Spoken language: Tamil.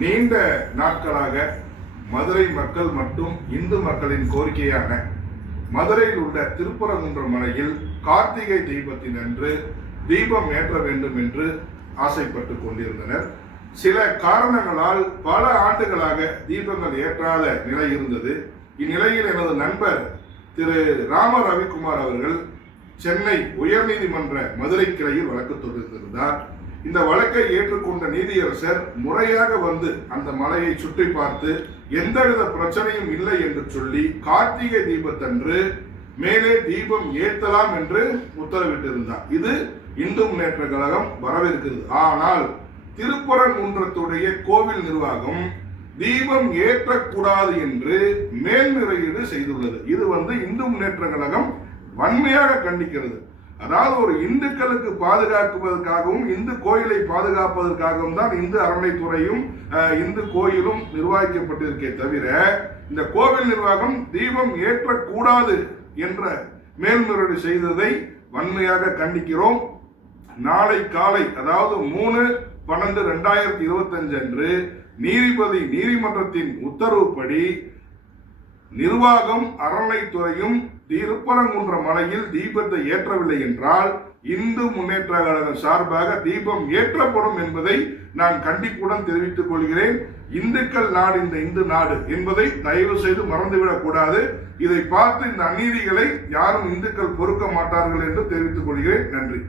நீண்ட நாட்களாக மதுரை மக்கள் மற்றும் இந்து மக்களின் கோரிக்கையான மதுரையில் உள்ள திருப்பரங்குன்றம் மலையில் கார்த்திகை தீபத்தின் அன்று தீபம் ஏற்ற வேண்டும் என்று ஆசைப்பட்டு கொண்டிருந்தனர். சில காரணங்களால் பல ஆண்டுகளாக தீபங்கள் ஏற்றாத நிலை இருந்தது. இந்நிலையில் எனது நண்பர் திரு ராம ரவிக்குமார் அவர்கள் சென்னை உயர்நீதிமன்ற மதுரை கிளையில் வழக்கு தொடுத்திருந்தார். இந்த வழக்கை ஏற்றுக்கொண்ட நீதியரசர் முறையாக வந்து அந்த மலையை சுற்றி பார்த்து எந்தவித பிரச்சனையும் இல்லை என்று சொல்லி கார்த்திகை தீபத்தன்று மேலே தீபம் ஏத்தலாம் என்று உத்தரவிட்டிருந்தார். இது இந்து முன்னேற்ற கழகம் வரவேற்கிறது. ஆனால் திருப்பரங்குன்றத்துடைய கோவில் நிர்வாகம் தீபம் ஏற்றக்கூடாது என்று மேல்முறையீடு செய்துள்ளது. இது வந்து இந்து முன்னேற்ற கழகம் வன்மையாக கண்டிக்கிறது. அதாவது ஒரு இந்துக்களுக்கு பாதுகாக்குவதற்காகவும் இந்து கோயிலை பாதுகாப்பதற்காகவும் தான் இந்து அறநிலைத்துறையும் இந்து கோயிலும் நிர்வகிக்கப்பட்டிருக்கே தவிர இந்த கோவில் நிர்வாகம் தீபம் ஏற்றக்கூடாது என்ற மேல்முறையீடு செய்ததை வன்மையாக கண்டிக்கிறோம். நாளை காலை அதாவது மூணு பன்னெண்டு ரெண்டாயிரத்தி இருபத்தஞ்சு அன்று நீதிபதி நீதிமன்றத்தின் உத்தரவுப்படி நிர்வாகம் அறநிலைத்துறையும் திருப்பரங்குன்ற மலையில் தீபத்தை ஏற்றவில்லை என்றால் இந்து முன்னேற்ற கழகம் சார்பாக தீபம் ஏற்றப்படும் என்பதை நான் கண்டிப்புடன் தெரிவித்துக் கொள்கிறேன். இந்துக்கள் நாடு இந்த இந்து நாடு என்பதை தயவு செய்து மறந்துவிடக் கூடாது. இதை பார்த்து இந்த அநீதிகளை யாரும் இந்துக்கள் பொறுக்க மாட்டார்கள் என்று தெரிவித்துக் கொள்கிறேன். நன்றி.